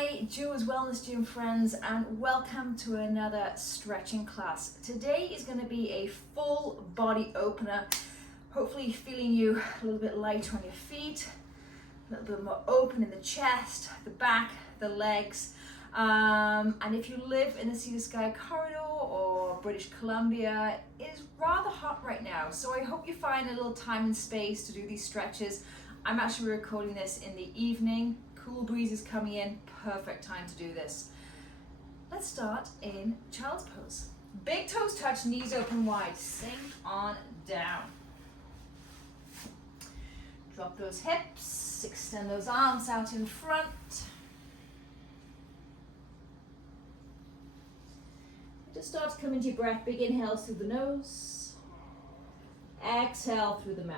Hi, Joe's Wellness Gym friends, and welcome to another stretching class. Today is going to be a full body opener, hopefully feeling you a little bit lighter on your feet, a little bit more open in the chest, the back, the legs. And if you live in the Sea to Sky corridor or British Columbia, it is rather hot right now, so I hope you find a little time and space to do these stretches. I'm actually recording this in the evening. Cool breezes coming in, perfect time to do this. Let's start in child's pose. Big toes touch, knees open wide, sink on down. Drop those hips, extend those arms out in front. Just start to come into your breath. Big inhales through the nose. Exhale through the mouth.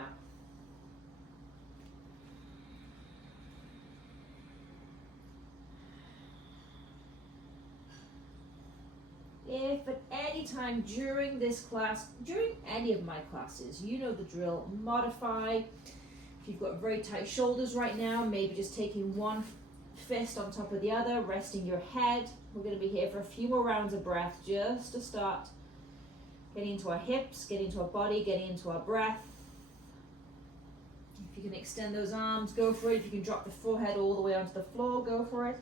If at any time during this class, during any of my classes, you know the drill, modify. If you've got very tight shoulders right now, maybe just taking one fist on top of the other, resting your head. We're going to be here for a few more rounds of breath just to start getting into our hips, getting into our body, getting into our breath. If you can extend those arms, go for it. If you can drop the forehead all the way onto the floor, go for it.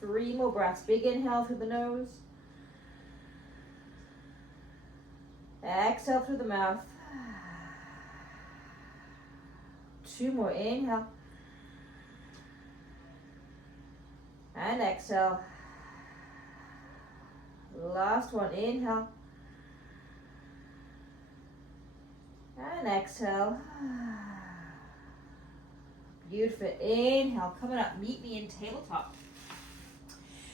Three more breaths. Big inhale through the nose. Exhale through the mouth. Two more. Inhale. And exhale. Last one. Inhale. And exhale. Beautiful. Inhale. Coming up. Meet me in tabletop.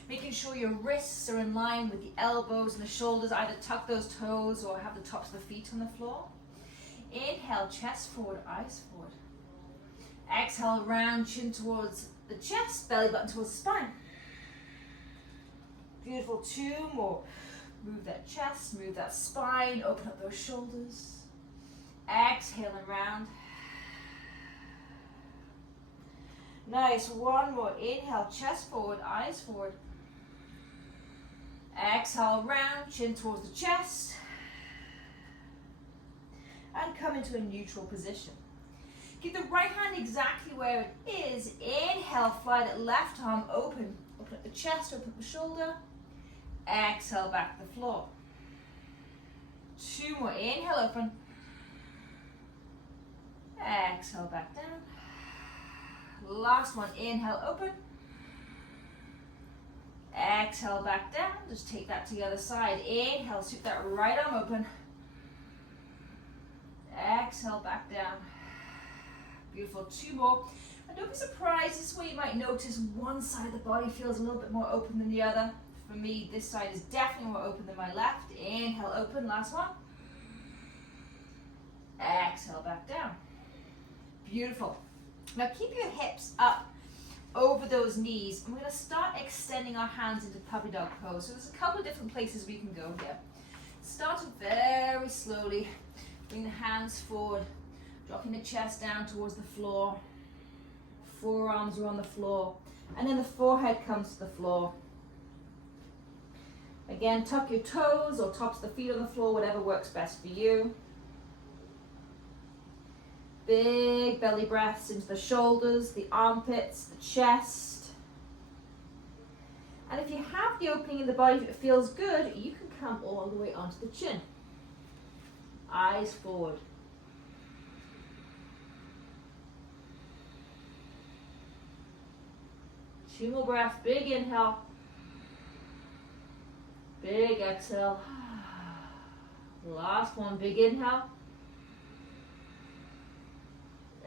Making sure your wrists are in line with the elbows and the shoulders. Either tuck those toes or have the tops of the feet on the floor. Inhale, chest forward, eyes forward. Exhale, round, chin towards the chest, belly button towards the spine. Beautiful, two more. Move that chest, move that spine, open up those shoulders. Exhale and round. Nice, one more. Inhale, chest forward, eyes forward. Exhale, round, chin towards the chest. And come into a neutral position. Keep the right hand exactly where it is. Inhale, fly that left arm open. Open up the chest, open up the shoulder. Exhale, back to the floor. Two more. Inhale, open. Exhale, back down. Last one. Inhale, open. Exhale, back down. Just take that to the other side. Inhale, sweep that right arm open. Exhale, back down. Beautiful. Two more. And don't be surprised, this is where you might notice one side of the body feels a little bit more open than the other. For me, this side is definitely more open than my left. Inhale, open. Last one. Exhale, back down. Beautiful. Now keep your hips up over those knees. And we're going to start extending our hands into puppy dog pose. So there's a couple of different places we can go here. Start very slowly. Bring the hands forward, dropping the chest down towards the floor. Forearms are on the floor. And then the forehead comes to the floor. Again, tuck your toes or tops of the feet on the floor, whatever works best for you. Big belly breaths into the shoulders, the armpits, the chest. And if you have the opening in the body, if it feels good, you can come all the way onto the chin. Eyes forward. Two more breaths. Big inhale. Big exhale. Last one. Big inhale.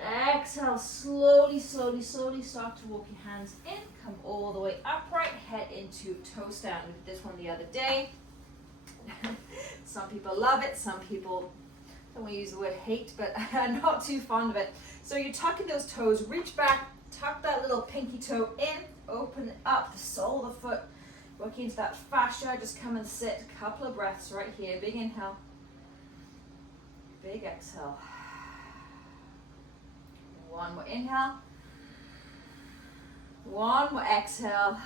Exhale, slowly, slowly, slowly start to walk your hands in. Come all the way upright, head into toe stand. We did this one the other day. Some people love it, some people, I don't want to use the word hate, but I'm not too fond of it. So you're tucking those toes, reach back, tuck that little pinky toe in, open up the sole of the foot, working into that fascia. Just come and sit, a couple of breaths right here. Big inhale. Big exhale. One more inhale. One more exhale.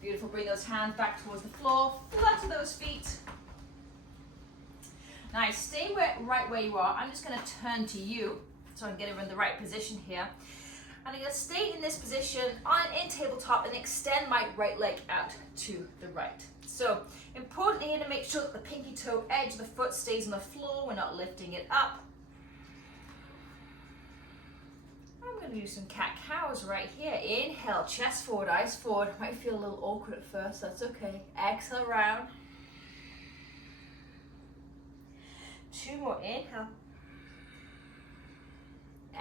Beautiful. Bring those hands back towards the floor. Flutter those feet. Nice. Stay right where you are. I'm just going to turn to you so I can get in the right position here. And I'm going to stay in this position in tabletop and extend my right leg out to the right. So important here to make sure that the pinky toe edge of the foot stays on the floor. We're not lifting it up. I'm going to do some cat-cows right here. Inhale, chest forward, eyes forward. Might feel a little awkward at first, that's okay. Exhale, round. Two more, inhale.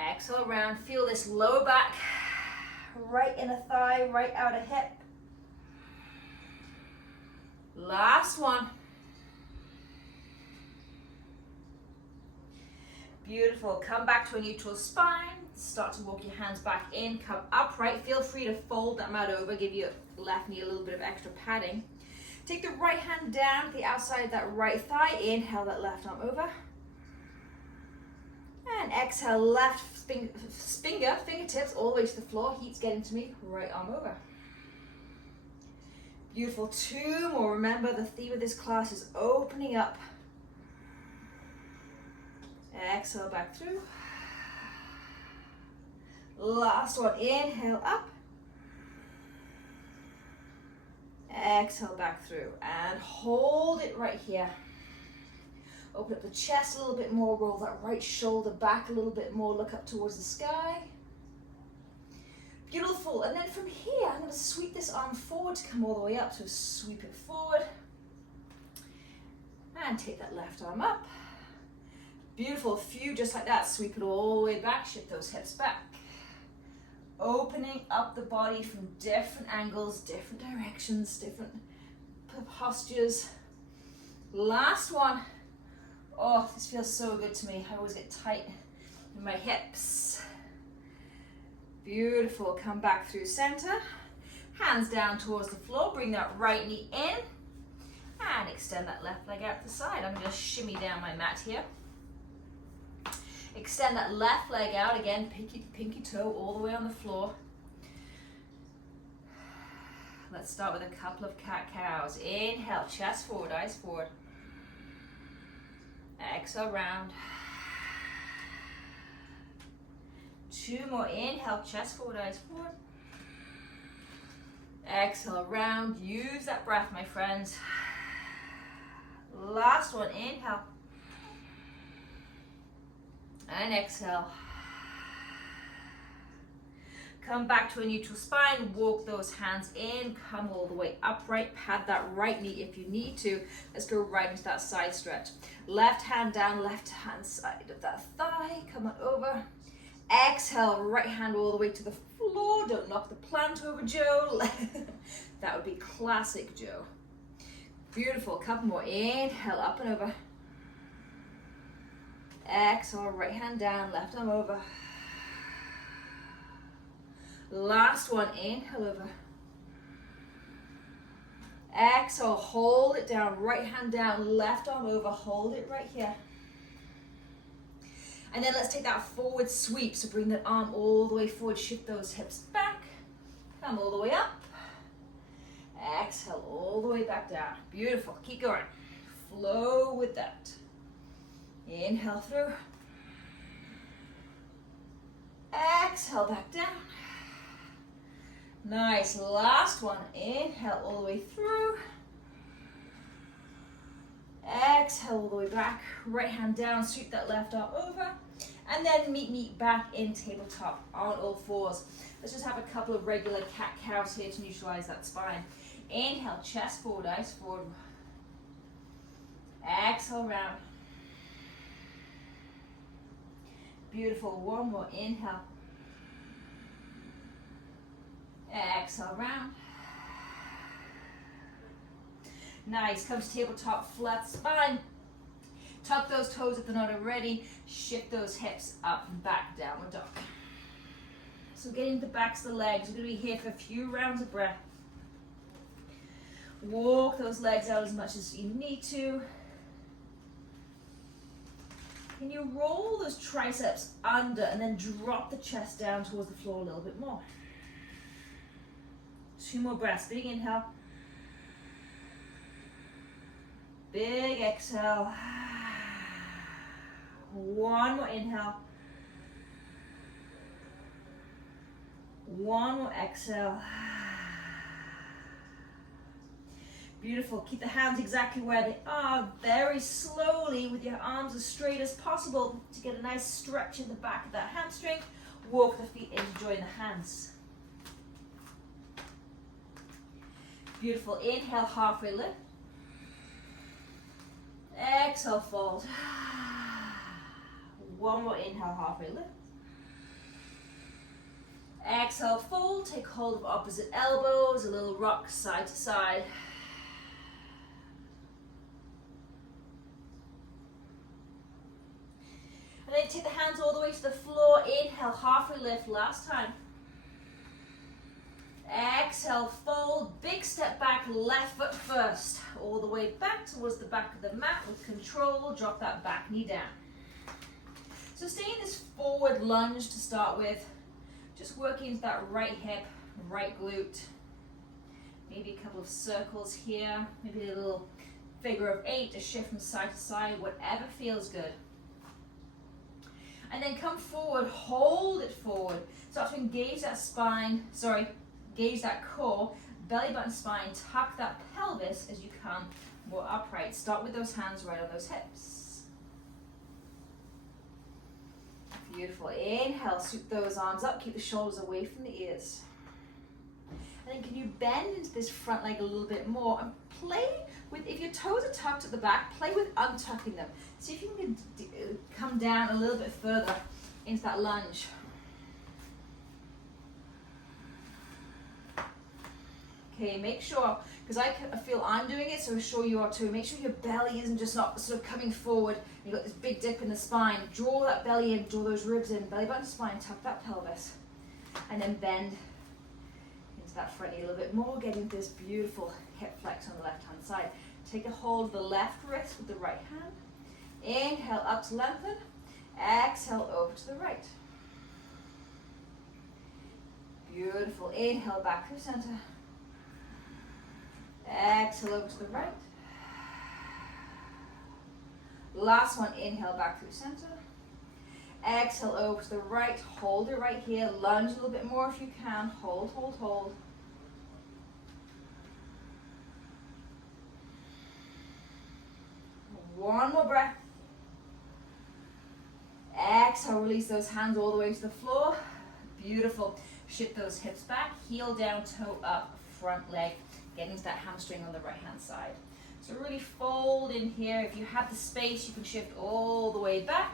Exhale, round. Feel this lower back, right inner thigh, right outer hip. Last one. Beautiful. Come back to a neutral spine. Start to walk your hands back in. Come upright. Feel free to fold that mat over. Give your left knee a little bit of extra padding. Take the right hand down the outside of that right thigh. Inhale that left arm over. And exhale, left fingertips all the way to the floor. Heat's getting to me. Right arm over. Beautiful. Two more. Remember, the theme of this class is opening up. Exhale back through. Last one. Inhale up. Exhale back through. And hold it right here. Open up the chest a little bit more. Roll that right shoulder back a little bit more. Look up towards the sky. Beautiful. And then from here, I'm going to sweep this arm forward to come all the way up. So sweep it forward. And take that left arm up. Beautiful. Few just like that. Sweep it all the way back. Shift those hips back. Opening up the body from different angles, different directions, different postures. Last one. Oh, this feels so good to me. I always get tight in my hips. Beautiful. Come back through center. Hands down towards the floor. Bring that right knee in. And extend that left leg out to the side. I'm going to shimmy down my mat here. Extend that left leg out. Again, pinky toe all the way on the floor. Let's start with a couple of cat-cows. Inhale, chest forward, eyes forward. Exhale, round. Two more. Inhale, chest forward, eyes forward. Exhale, round. Use that breath, my friends. Last one. Inhale. And exhale. Come back to a neutral spine. Walk those hands in. Come all the way upright. Pad that right knee if you need to. Let's go right into that side stretch. Left hand down, left hand side of that thigh. Come on over. Exhale, right hand all the way to the floor. Don't knock the plant over, Joe. That would be classic Joe. Beautiful. Couple more. Inhale, up and over. Exhale, right hand down, left arm over. Last one. Inhale over. Exhale, hold it down, right hand down, left arm over, hold it right here. And then let's take that forward sweep. So bring that arm all the way forward, shift those hips back, come all the way up. Exhale, all the way back down. Beautiful, keep going. Flow with that. Inhale through. Exhale, back down. Nice, last one. Inhale all the way through. Exhale all the way back. Right hand down, sweep that left arm over. And then meet back in tabletop on all fours. Let's just have a couple of regular cat-cows here to neutralize that spine. Inhale, chest forward, eyes forward. Exhale, round. Beautiful, one more, inhale. Exhale, round. Nice, come to tabletop, flat spine. Tuck those toes if they're not already. Shift those hips up and back, downward dog. So getting the backs of the legs, we're going to be here for a few rounds of breath. Walk those legs out as much as you need to. Can you roll those triceps under and then drop the chest down towards the floor a little bit more? 2 more breaths. Big inhale. Big exhale. 1 more inhale. 1 more exhale. Beautiful. Keep the hands exactly where they are. Very slowly, with your arms as straight as possible, to get a nice stretch in the back of that hamstring. Walk the feet in to join the hands. Beautiful. Inhale, halfway lift. Exhale, fold. 1 more inhale, halfway lift. Exhale, fold. Take hold of opposite elbows. A little rock side to side. And then take the hands all the way to the floor. Inhale, halfway lift. Last time. Exhale, fold. Big step back, left foot first. All the way back towards the back of the mat with control. Drop that back knee down. So stay in this forward lunge to start with. Just working into that right hip, right glute. Maybe a couple of circles here. Maybe a little figure of 8 to shift from side to side, whatever feels good. And then come forward, hold it forward. Start to engage that spine, engage that core, belly button spine, tuck that pelvis as you come more upright. Start with those hands right on those hips. Beautiful. Inhale, sweep those arms up, keep the shoulders away from the ears. And then can you bend into this front leg a little bit more and play with, if your toes are tucked at the back, play with untucking them. See if you can come down a little bit further into that lunge. Okay, make sure, because I feel I'm doing it, so I'm sure you are too. Make sure your belly isn't just not sort of coming forward. You've got this big dip in the spine. Draw that belly in, draw those ribs in, belly button spine, tuck that pelvis. And then bend into that front knee a little bit more, get into this beautiful hip flex on the left-hand side. Take a hold of the left wrist with the right hand. Inhale up to lengthen. Exhale over to the right. Beautiful. Inhale back through center. Exhale over to the right. Last one, inhale back through center. Exhale over to the right. Hold it right here. Lunge a little bit more if you can. Hold, hold, hold. One more breath. Exhale, release those hands all the way to the floor. Beautiful. Shift those hips back. Heel down, toe up, front leg. Get into that hamstring on the right hand side. So really fold in here. If you have the space, you can shift all the way back.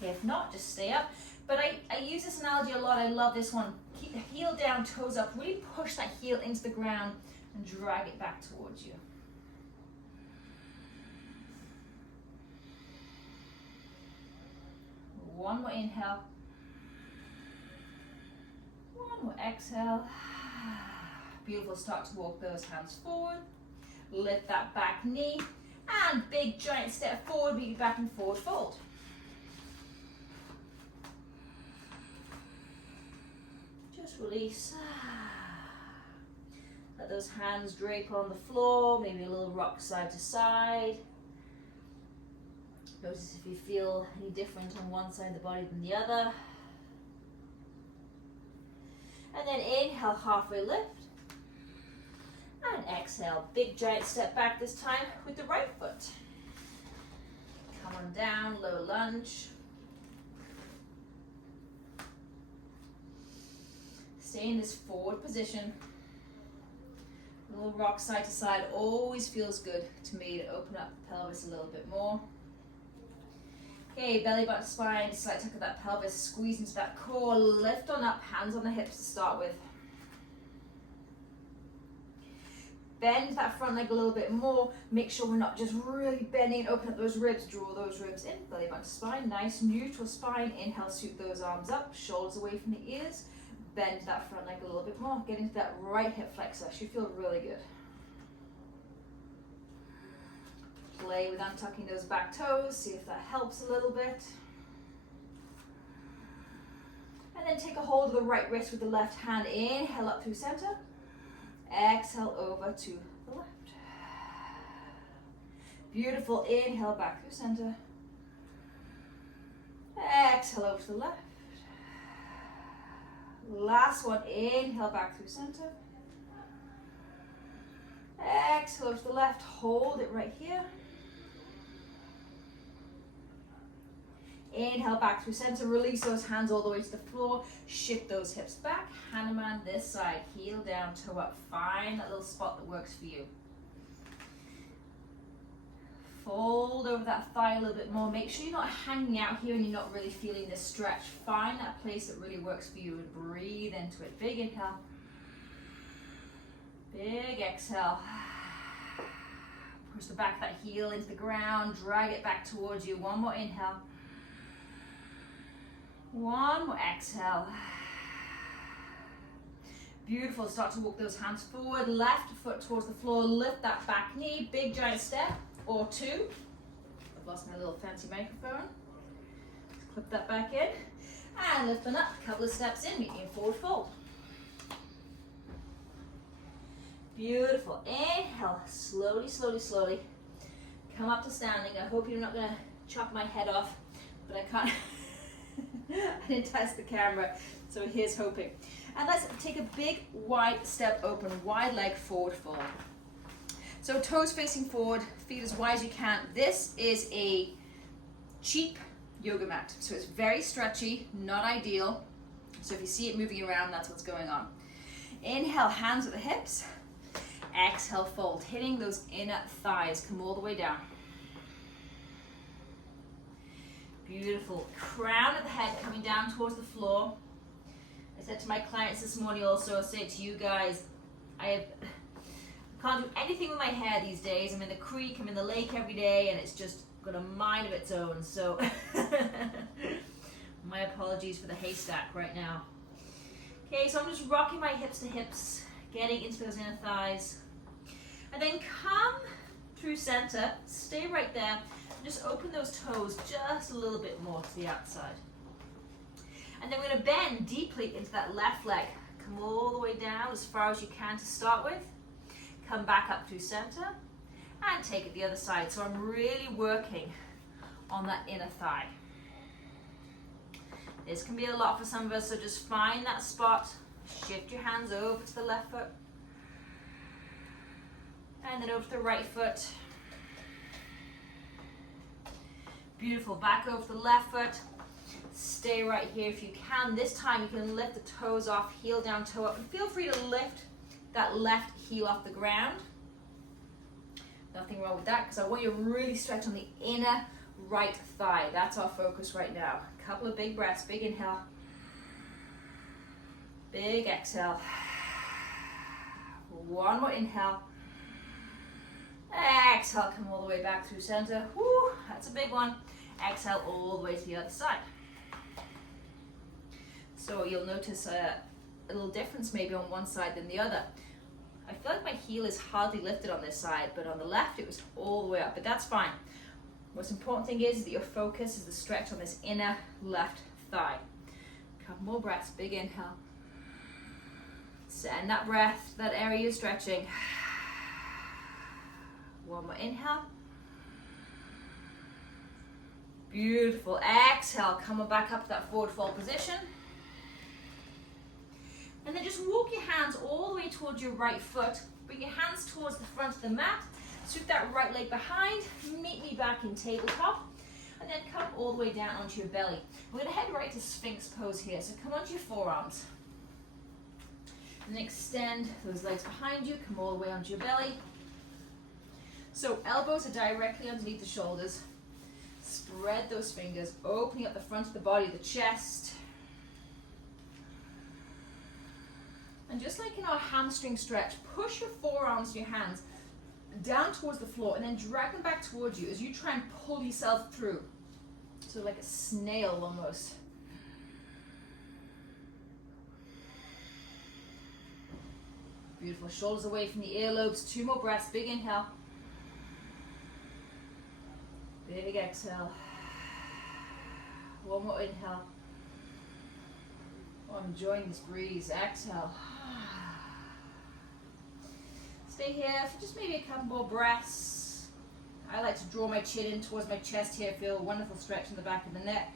If not, just stay up. But I use this analogy a lot. I love this one. Keep the heel down, toes up. Really push that heel into the ground and drag it back towards you. One more inhale. One more exhale. Beautiful. Start to walk those hands forward. Lift that back knee. And big giant step forward, beat back and forward fold. Just release. Let those hands drape on the floor. Maybe a little rock side to side. Notice if you feel any different on one side of the body than the other. And then inhale, halfway lift. And exhale, big giant step back this time with the right foot. Come on down, low lunge. Stay in this forward position. A little rock side to side always feels good to me to open up the pelvis a little bit more. Okay, belly button spine, slight tuck of that pelvis, squeeze into that core, lift on up, hands on the hips to start with. Bend that front leg a little bit more. Make sure we're not just really bending, open up those ribs, draw those ribs in. Belly button spine, nice neutral spine. Inhale, sweep those arms up, shoulders away from the ears. Bend that front leg a little bit more. Get into that right hip flexor. Should feel really good. play with untucking those back toes. See if that helps a little bit. And then take a hold of the right wrist with the left hand. Inhale up through center. Exhale over to the left. Beautiful. Inhale back through center. Exhale over to the left. Last one. Inhale back through center. Exhale over to the left. Hold it right here. Inhale back through center. Release those hands all the way to the floor. Shift those hips back. Hanuman this side. Heel down, toe up. Find that little spot that works for you. Fold over that thigh a little bit more. Make sure you're not hanging out here and you're not really feeling this stretch. Find that place that really works for you and breathe into it. Big inhale. Big exhale. Push the back of that heel into the ground. Drag it back towards you. One more inhale. One more exhale. Beautiful. Start to walk those hands forward. Left foot towards the floor. Lift that back knee. Big giant step or two. I've lost my little fancy microphone. Let's clip that back in. And lift them up. A couple of steps in. Meet me in forward fold. Beautiful. Inhale. Slowly, slowly, slowly. Come up to standing. I hope you're not going to chop my head off, but I can't. I didn't test the camera, so here's hoping. And let's take a big wide step open, wide leg forward fold. So toes facing forward, feet as wide as you can. This is a cheap yoga mat, so it's very stretchy, not ideal. So if you see it moving around, that's what's going on. Inhale, hands at the hips. Exhale, fold, hitting those inner thighs. Come all the way down. Beautiful. Crown of the head coming down towards the floor. I said to my clients this morning also, I'll say it to you guys, I can't do anything with my hair these days. I'm in the creek, I'm in the lake every day, and it's just got a mind of its own. So my apologies for the haystack right now. Okay, so I'm just rocking my hips to hips, getting into those inner thighs. And then come through center, stay right there. Just open those toes just a little bit more to the outside. And then we're going to bend deeply into that left leg. Come all the way down as far as you can to start with. Come back up through center and take it the other side. So I'm really working on that inner thigh. This can be a lot for some of us, so just find that spot. Shift your hands over to the left foot. And then over to the right foot. Beautiful. Back over to the left foot. Stay right here if you can. This time you can lift the toes off, heel down, toe up. And feel free to lift that left heel off the ground. Nothing wrong with that, because I want you to really stretch on the inner right thigh. That's our focus right now. A couple of big breaths. Big inhale. Big exhale. One more inhale. Exhale, come all the way back through center. Whew, that's a big one. Exhale all the way to the other side. So you'll notice a little difference maybe on one side than the other. I feel like my heel is hardly lifted on this side, but on the left it was all the way up, but that's fine. Most important thing is that your focus is the stretch on this inner left thigh. A couple more breaths, big inhale. Send that breath, that area you're stretching. One more inhale. Beautiful. Exhale, coming back up to that forward fold position. And then just walk your hands all the way towards your right foot. Bring your hands towards the front of the mat. Sweep that right leg behind. Meet me back in tabletop. And then come all the way down onto your belly. We're going to head right to Sphinx Pose here. So come onto your forearms. And then extend those legs behind you. Come all the way onto your belly. So elbows are directly underneath the shoulders. Spread those fingers, opening up the front of the body, the chest. And just like in our hamstring stretch, push your forearms, your hands down towards the floor and then drag them back towards you as you try and pull yourself through. So like a snail almost. Beautiful. Shoulders away from the earlobes. 2 more breaths. Big inhale. Big exhale. One more inhale. Oh, I'm enjoying this breeze. Exhale. Stay here for just maybe a couple more breaths. I like to draw my chin in towards my chest here. Feel a wonderful stretch in the back of the neck.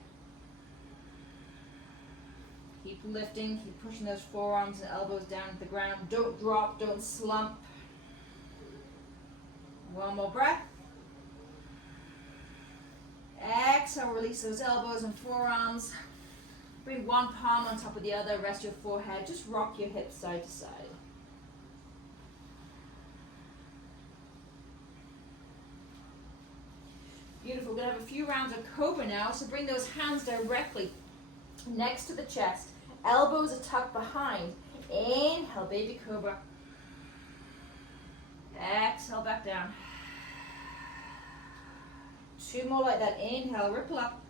Keep lifting, keep pushing those forearms and elbows down to the ground. Don't drop, don't slump. One more breath. Exhale, release those elbows and forearms. Bring one palm on top of the other, rest your forehead. Just rock your hips side to side. Beautiful. We're going to have a few rounds of Cobra now, so bring those hands directly next to the chest. Elbows are tucked behind. Inhale, baby Cobra. Exhale, back down. Two more like that. Inhale, ripple up.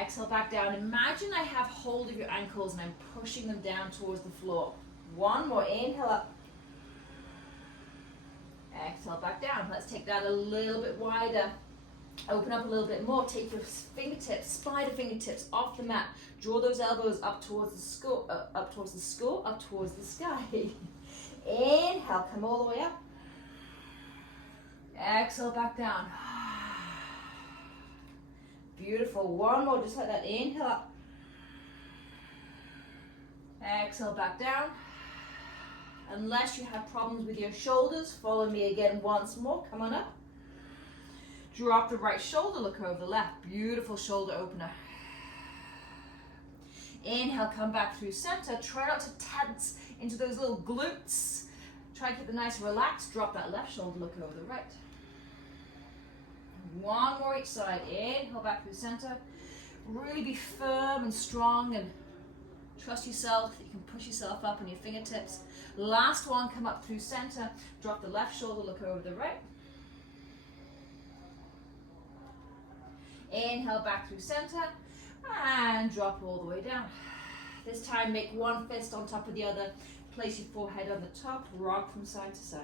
Exhale, back down. Imagine I have hold of your ankles and I'm pushing them down towards the floor. One more. Inhale up. Exhale, back down. Let's take that a little bit wider. Open up a little bit more. Take your fingertips, spider fingertips off the mat. Draw those elbows up towards the skull, up towards the sky. Inhale, come all the way up. Exhale, back down. Beautiful. One more, just like that. Inhale up. Exhale, back down. Unless you have problems with your shoulders, follow me again once more. Come on up. Drop the right shoulder, look over the left. Beautiful shoulder opener. Inhale, come back through center. Try not to tense into those little glutes. Try to keep it nice and relaxed. Drop that left shoulder, look over the right. One more each side. Inhale, back through center. Really be firm and strong and trust yourself. You can push yourself up on your fingertips. Last one, come up through center. Drop the left shoulder, look over the right. Inhale, back through center. And drop all the way down. This time, make one fist on top of the other. Place your forehead on the top. Rock from side to side.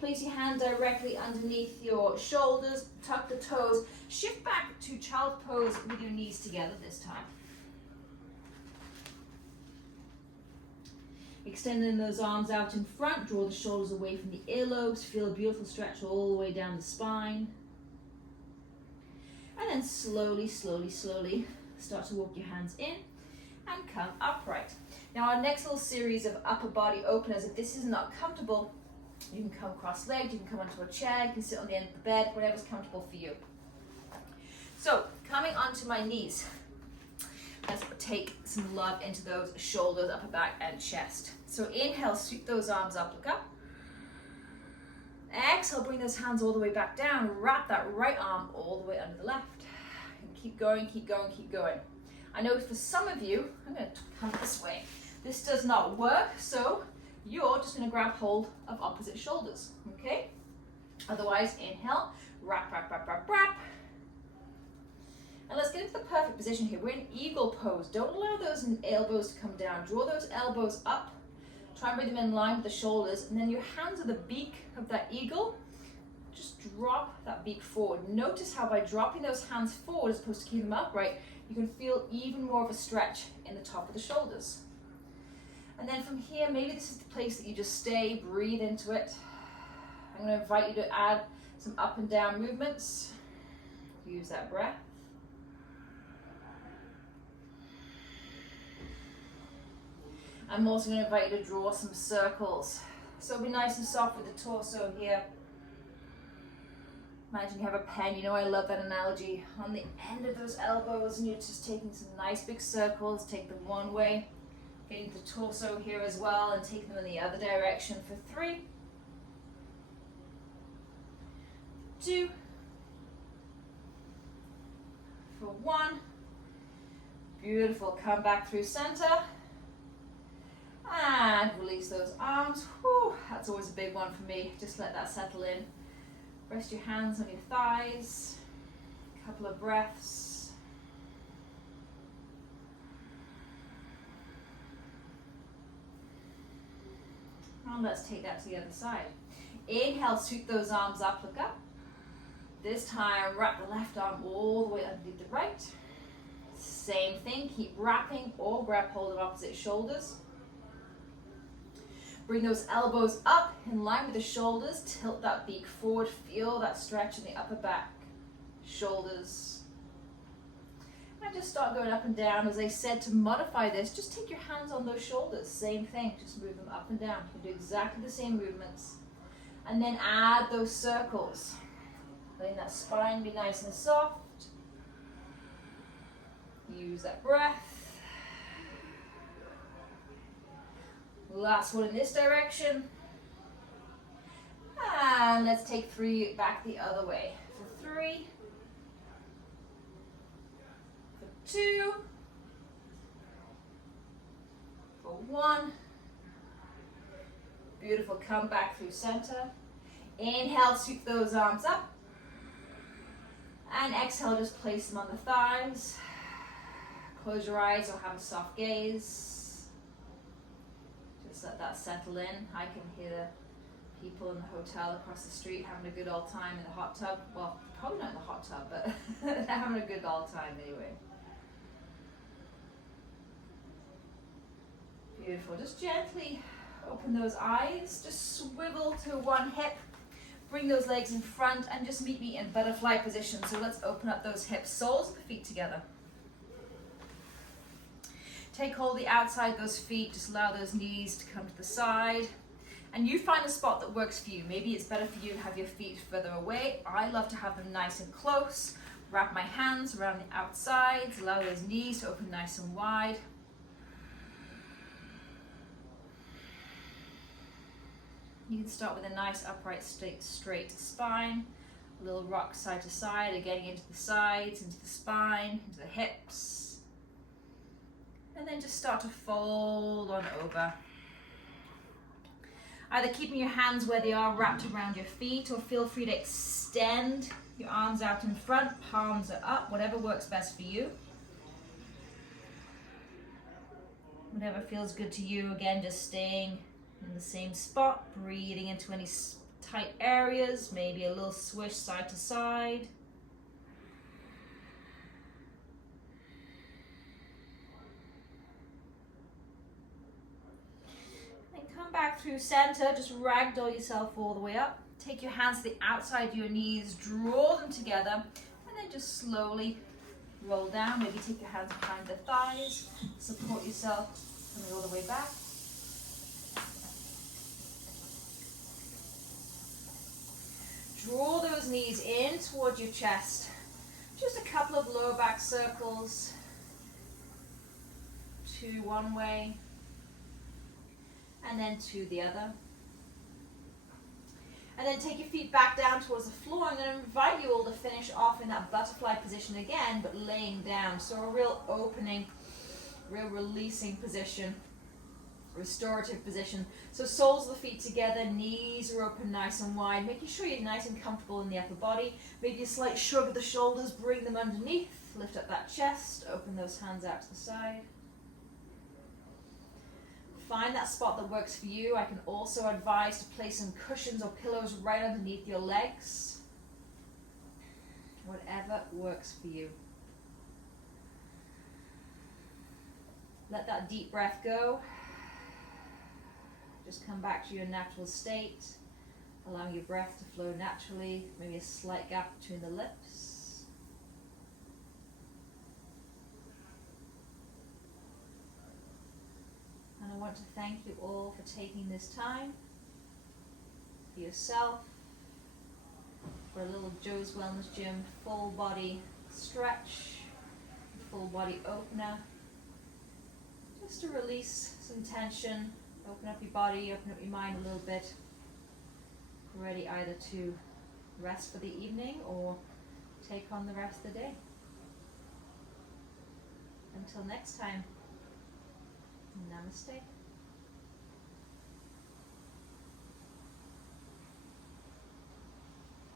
Place your hand directly underneath your shoulders, tuck the toes, shift back to child pose with your knees together this time. Extending those arms out in front, draw the shoulders away from the earlobes, feel a beautiful stretch all the way down the spine. And then slowly, slowly, slowly start to walk your hands in and come upright. Now our next little series of upper body openers, if this is not comfortable, you can come cross-legged, you can come onto a chair, you can sit on the end of the bed, whatever's comfortable for you. So, coming onto my knees, let's take some love into those shoulders, upper back, and chest. So inhale, sweep those arms up, look up. Exhale, bring those hands all the way back down, wrap that right arm all the way under the left. And keep going, keep going, keep going. I know for some of you, I'm going to come this way, this does not work, so you're just going to grab hold of opposite shoulders, okay? Otherwise, inhale, wrap, wrap, wrap, wrap, wrap. And let's get into the perfect position here. We're in eagle pose. Don't allow those elbows to come down. Draw those elbows up. Try and bring them in line with the shoulders. And then your hands are the beak of that eagle. Just drop that beak forward. Notice how by dropping those hands forward as opposed to keeping them upright, you can feel even more of a stretch in the top of the shoulders. And then from here, maybe this is the place that you just stay, breathe into it. I'm going to invite you to add some up and down movements. Use that breath. I'm also going to invite you to draw some circles. So be nice and soft with the torso here. Imagine you have a pen, you know I love that analogy. On the end of those elbows, and you're just taking some nice big circles, take them one way. Getting the torso here as well and take them in the other direction for 3, 2, for 1. Beautiful. Come back through center and release those arms. Whew, that's always a big one for me. Just let that settle in. Rest your hands on your thighs. A couple of breaths. And let's take that to the other side. Inhale, sweep those arms up, look up. This time, wrap the left arm all the way underneath the right. Same thing, keep wrapping or grab hold of opposite shoulders. Bring those elbows up in line with the shoulders. Tilt that beak forward. Feel that stretch in the upper back, shoulders. And just start going up and down. As I said, to modify this, just take your hands on those shoulders. Same thing, just move them up and down. You can do exactly the same movements. And then add those circles. Letting that spine be nice and soft. Use that breath. Last one in this direction. And let's take 3 back the other way. For 3. For 2. For 1. Beautiful, come back through center. Inhale, sweep those arms up. And exhale, just place them on the thighs. Close your eyes or have a soft gaze. Just let that settle in. I can hear the people in the hotel across the street having a good old time in the hot tub. Well, probably not in the hot tub, but they're having a good old time anyway. Beautiful. Just gently open those eyes. Just swivel to one hip. Bring those legs in front and just meet me in butterfly position. So let's open up those hips, soles of the feet together. Take hold of the outside of those feet, just allow those knees to come to the side. And you find a spot that works for you. Maybe it's better for you to have your feet further away. I love to have them nice and close. Wrap my hands around the outsides, allow those knees to open nice and wide. You can start with a nice upright straight spine. A little rock side to side, again into the sides, into the spine, into the hips. And then just start to fold on over. Either keeping your hands where they are wrapped around your feet, or feel free to extend your arms out in front, palms are up, whatever works best for you. Whatever feels good to you, again, just staying in the same spot, breathing into any tight areas, maybe a little swish side to side. Back through center, just ragdoll yourself all the way up. Take your hands to the outside of your knees, draw them together, and then just slowly roll down. Maybe take your hands behind the thighs, support yourself coming all the way back. Draw those knees in towards your chest. Just a couple of lower back circles. 2 one way. And then 2 the other. And then take your feet back down towards the floor. I'm going to invite you all to finish off in that butterfly position again, but laying down. So a real opening, real releasing position, restorative position. So soles of the feet together, knees are open nice and wide, making sure you're nice and comfortable in the upper body. Maybe a slight shrug of the shoulders, bring them underneath, lift up that chest, open those hands out to the side. Find that spot that works for you. I can also advise to place some cushions or pillows right underneath your legs. Whatever works for you. Let that deep breath go. Just come back to your natural state, allowing your breath to flow naturally, maybe a slight gap between the lips. And I want to thank you all for taking this time for yourself, for a little Joe's Wellness Gym full body stretch, full body opener, just to release some tension, open up your body, open up your mind a little bit, ready either to rest for the evening or take on the rest of the day. Until next time. Namaste.